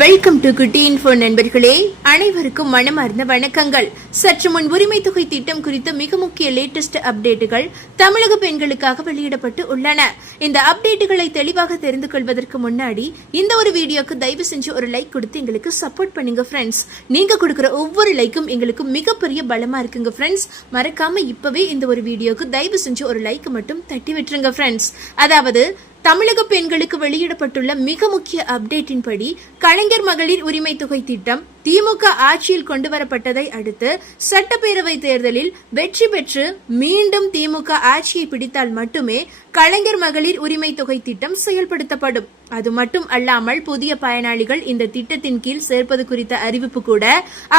Welcome to குட்டி info நண்பர்களே, அனைவருக்கும் மனமார்ந்த வணக்கங்கள். சற்று முன் உரிமை தொகை திட்டம் குறித்த மிக முக்கிய லேட்டஸ்ட் அப்டேட்டுகள் தமிழக பெண்களுக்காக வெளியிடப்பட்டு உள்ளன. இந்த அப்டேட்டுகளை தெளிவாக தெரிந்து கொள்வதற்கு முன்னாடி இந்த ஒரு வீடியோக்கு தயவு செஞ்சு ஒரு லைக் கொடுத்து எங்களுக்கு சப்போர்ட் பண்ணுங்க ஃப்ரெண்ட்ஸ். நீங்க கொடுக்குற ஒவ்வொரு லைக்கும் எங்களுக்கு மிகப்பெரிய பலமா இருக்குங்க ஃப்ரெண்ட்ஸ். மறக்காம இப்பவே இந்த ஒரு வீடியோக்கு தயவு செஞ்சு ஒரு லைக் மட்டும் தட்டி விட்டுருங்க ஃப்ரெண்ட்ஸ். அதாவது தமிழக பெண்களுக்கு வெளியிடப்பட்டுள்ள மிக முக்கிய அப்டேட்டின் படி கலைஞர் மகளிர் உரிமை தொகை திட்டம் திமுக ஆட்சியில் கொண்டுவரப்பட்டதை அடுத்து சட்டப்பேரவை தேர்தலில் வெற்றி பெற்று மீண்டும் திமுக ஆட்சியை பிடித்தால் மட்டுமே கலைஞர் மகளிர் உரிமை தொகை திட்டம் செயல்படுத்தப்படும். அது மட்டும் அல்லாமல் புதிய பயனாளிகள் இந்த திட்டத்தின் கீழ் சேர்ப்பது குறித்த அறிவிப்பு கூட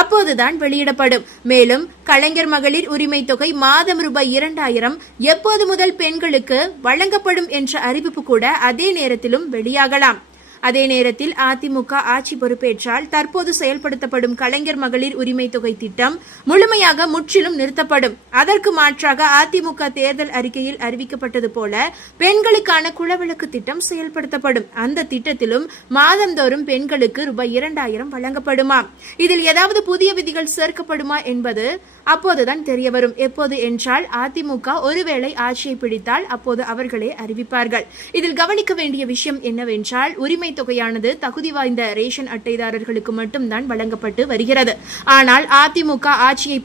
அப்போதுதான் வெளியிடப்படும். மேலும் கலைஞர் மகளிர் உரிமை தொகை மாதம் ரூபாய் 2000 எப்போது முதல் பெண்களுக்கு வழங்கப்படும் என்ற அறிவிப்பு கூட அதே நேரத்திலும் வெளியாகலாம். அதே நேரத்தில் அதிமுக ஆட்சி பொறுப்பேற்றால் தற்போது செயல்படுத்தப்படும் கலைஞர் மகளிர் உரிமை தொகை திட்டம் முழுமையாக முற்றிலும் நிறுத்தப்படும். அதற்கு மாற்றாக அதிமுக தேர்தல் அறிக்கையில் அறிவிக்கப்பட்டது போல பெண்களுக்கான குலவிளக்கு திட்டம் செயல்படுத்தப்படும். அந்த திட்டத்திலும் மாதந்தோறும் பெண்களுக்கு ரூபாய் 2000 வழங்கப்படுமா? இதில் ஏதாவது புதிய விதிகள் சேர்க்கப்படுமா என்பது அப்போதுதான் தெரிய வரும். எப்போது என்றால் அதிமுக ஒருவேளை ஆட்சியை பிடித்தால் அப்போது அவர்களே அறிவிப்பார்கள். இதில் கவனிக்க வேண்டிய விஷயம் என்னவென்றால் உரிமை தொகையானது தகுதி வாய்ந்த ரேஷன் அட்டைதாரர்களுக்கு மட்டும்தான் வழங்கப்பட்டு வருகிறது. ஆனால் அதிமுக ஆட்சியை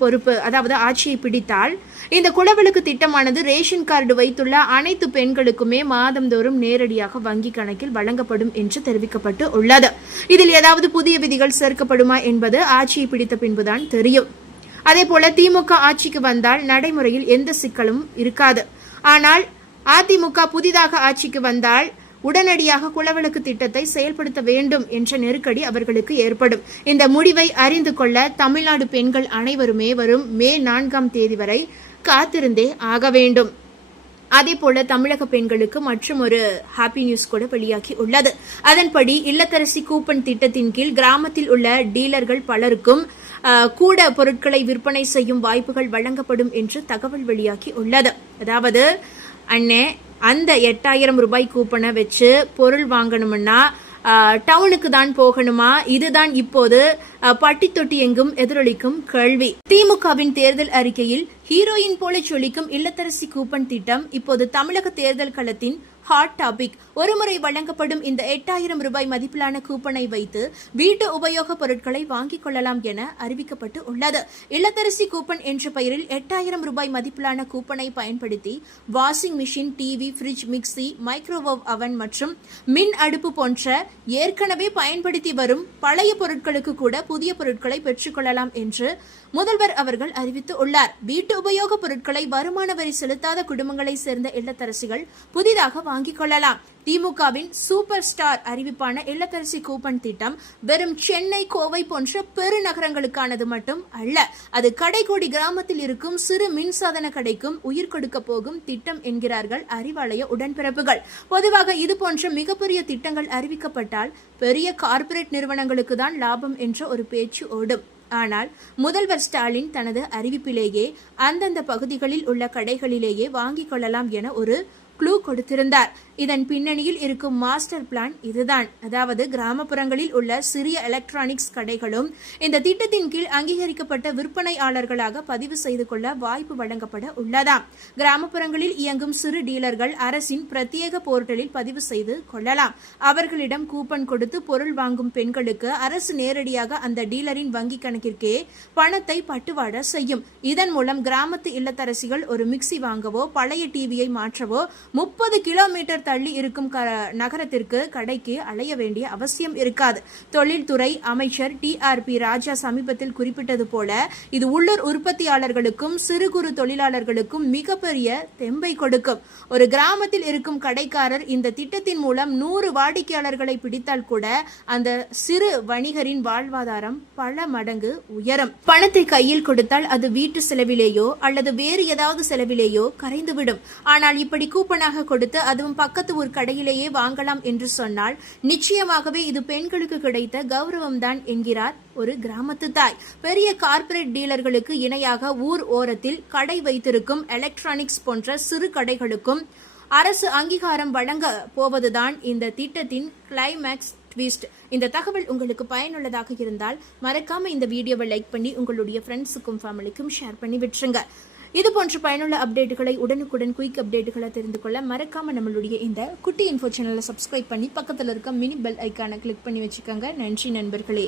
பிடித்தால் இந்த குலவிளக்கு திட்டமானது ரேஷன் கார்டு வைத்துள்ள அனைத்து பெண்களுக்குமே மாதந்தோறும் நேரடியாக வங்கி கணக்கில் வழங்கப்படும் என்று தெரிவிக்கப்பட்டு உள்ளது. இதில் ஏதாவது புதிய விதிகள் சேர்க்கப்படுமா என்பது ஆட்சியை பிடித்த பின்புதான் தெரியும். அதேபோல திமுக ஆட்சிக்கு வந்தால் நடைமுறையில் எந்த சிக்கலும் இருக்காது. ஆனால் அதிமுக புதிதாக ஆட்சிக்கு வந்தால் உடனடியாக குலவிளக்கு திட்டத்தை செயல்படுத்த வேண்டும் என்ற நெருக்கடி அவர்களுக்கு ஏற்படும். இந்த முடிவை அறிந்து கொள்ள தமிழ்நாடு பெண்கள் அனைவருமே வரும் மே 4 வரை காத்திருந்தே ஆக வேண்டும். அதேபோல தமிழக பெண்களுக்கு மற்றும் ஒரு ஹாப்பி நியூஸ் கூட வெளியாகி உள்ளது. அதன்படி இல்லத்தரசி கூப்பன் திட்டத்தின் கீழ் கிராமத்தில் உள்ள டீலர்கள் பலருக்கும் கூட பொருட்களை விற்பனை செய்யும் வாய்ப்புகள் வழங்கப்படும் என்று தகவல் வெளியாகி உள்ளது. அதாவது அண்ணே, அந்த 8000 ரூபாய் கூப்பனை வச்சு பொருள் வாங்கணும்னா டவுனுக்கு தான் போகணுமா? இதுதான் இப்போது பட்டி தொட்டி எங்கும் எதிரொலிக்கும் கேள்வி. திமுகவின் தேர்தல் அறிக்கையில் ஹீரோயின் போல சொல்லிக்கும் இல்லத்தரசி கூப்பன் திட்டம் இப்போது தமிழக தேர்தல் களத்தின் ஹாட் டாபிக். ஒருமுறை வழங்கப்படும் இந்த 8000 ரூபாய் மதிப்பிலான கூப்பனை வைத்து வீட்டு உபயோக பொருட்களை வாங்கிக் கொள்ளலாம் என அறிவிக்கப்பட்டு உள்ளது. இல்லத்தரசி கூப்பன் என்ற பெயரில் 8000 ரூபாய் மதிப்பிலான கூப்பனை பயன்படுத்தி washing machine, TV, fridge, mixie, microwave அவன் மற்றும் மின் அடுப்பு போன்ற ஏற்கனவே பயன்படுத்தி வரும் பழைய பொருட்களுக்கு கூட புதிய பொருட்களை பெற்றுக்கொள்ளலாம் என்று முதல்வர் அவர்கள் அறிவித்து உள்ளார். வீட்டு உபயோக பொருட்களை வருமான வரி செலுத்தாத குடும்பங்களை சேர்ந்த இல்லத்தரசிகள் புதிதாக வாங்கிக் கொள்ளலாம். திமுகவின் சூப்பர் ஸ்டார் அறிவிப்பான இல்லத்தரசி கூப்பன் திட்டம் வெறும் சென்னை, கோவை போன்ற பெருநகரங்களுக்கானது மட்டும் அல்ல. அது கடைக்கோடி கிராமத்தில் இருக்கும் சிறு மின்சாதன கடைக்கும் உயிர் கொடுக்க போகும் திட்டம் என்கிறார்கள் அறிவாலய உடன்பிறப்புகள். பொதுவாக இது போன்ற மிகப்பெரிய திட்டங்கள் அறிவிக்கப்பட்டால் பெரிய கார்ப்பரேட் நிறுவனங்களுக்கு தான் லாபம் என்ற ஒரு பேச்சு ஓடும். ஆனால் முதல்வர் ஸ்டாலின் தனது அறிவிப்பிலேயே அந்தந்த பகுதிகளில் உள்ள கடைகளிலேயே வாங்கிக் கொள்ளலாம் என ஒரு க்ளூ கொடுத்திருந்தார். இதன் பின்னணியில் இருக்கும் மாஸ்டர் பிளான் இதுதான். அதாவது கிராமப்புறங்களில் உள்ள சிறிய எலக்ட்ரானிக்ஸ் கடைகளும் இந்த திட்டத்தின் கீழ் அங்கீகரிக்கப்பட்ட விற்பனையாளர்களாக பதிவு செய்து கொள்ள வாய்ப்பு வழங்கப்பட உள்ளதாம். கிராமப்புறங்களில் இயங்கும் சிறு டீலர்கள் அரசின் பிரத்யேக போர்ட்டலில் பதிவு செய்து கொள்ளலாம். அவர்களிடம் கூப்பன் கொடுத்து பொருள் வாங்கும் பெண்களுக்கு அரசு நேரடியாக அந்த டீலரின் வங்கி கணக்கிற்கே பணத்தை பட்டுவாட செய்யும். இதன் மூலம் கிராமத்து இல்லத்தரசிகள் ஒரு மிக்சி வாங்கவோ பழைய டிவியை மாற்றவோ 30 கிலோமீட்டர் தள்ளி இருக்கும் நகரத்திற்கு கடைக்கு அலைய வேண்டிய அவசியம் இருக்காது. தொழில்துறை அமைச்சர் TRP ராஜா சமீபத்தில் குறிப்பிட்டது போல இது உள்ளூர் உற்பத்தியாளர்களுக்கும் சிறு குறு தொழிலாளர்களுக்கும் மிகப்பெரிய தெம்பை கொடுக்கும். ஒரு கிராமத்தில் இருக்கும் கடைக்காரர் இந்த திட்டத்தின் மூலம் 100 வாடிக்கையாளர்களை பிடித்தால் கூட அந்த சிறு வணிகரின் வாழ்வாதாரம் பல மடங்கு உயரும். பணத்தை கையில் கொடுத்தால் அது வீட்டு செலவிலேயோ அல்லது வேறு ஏதாவது செலவிலேயோ கரைந்துவிடும். ஆனால் இப்படி கூப்பனாக கொடுத்து அதுவும் பக்கத்து ஊர் கடையிலேயே வாங்கலாம் என்று சொன்னால் நிச்சயமாகவே இது பெண்களுக்கு கிடைத்த கௌரவம் தான் என்கிறார் ஒரு கிராமத்து தாய். பெரிய கார்ப்பரேட் டீலர்களுக்கு இணையாக ஊர் ஓரத்தில் கடை வைத்திருக்கும் எலக்ட்ரானிக்ஸ் போன்ற சிறு கடைகளுக்கும் அரசு அங்கீகாரம் வழங்க போவதுதான் இந்த திட்டத்தின் கிளைமேக்ஸ் ட்விஸ்ட். இந்த தகவல் உங்களுக்கு பயனுள்ளதாக இருந்தால் மறக்காம இந்த வீடியோவை லைக் பண்ணி உங்களுடைய ஃப்ரெண்ட்ஸுக்கும் ஃபேமிலிக்கும் ஷேர் பண்ணி விட்டுருங்க. இது போன்ற பயனுள்ள அப்டேட்டுகளை உடனுக்குடன் குயிக் அப்டேட்டுகளை தெரிந்து கொள்ள மறக்காம நம்மளுடைய இந்த குட்டி இன்ஃபோ சேனலை சப்ஸ்கிரைப் பண்ணி பக்கத்தில் இருக்க மினி பெல் ஐக்கானை கிளிக் பண்ணி வச்சுக்கோங்க. நன்றி நண்பர்களே.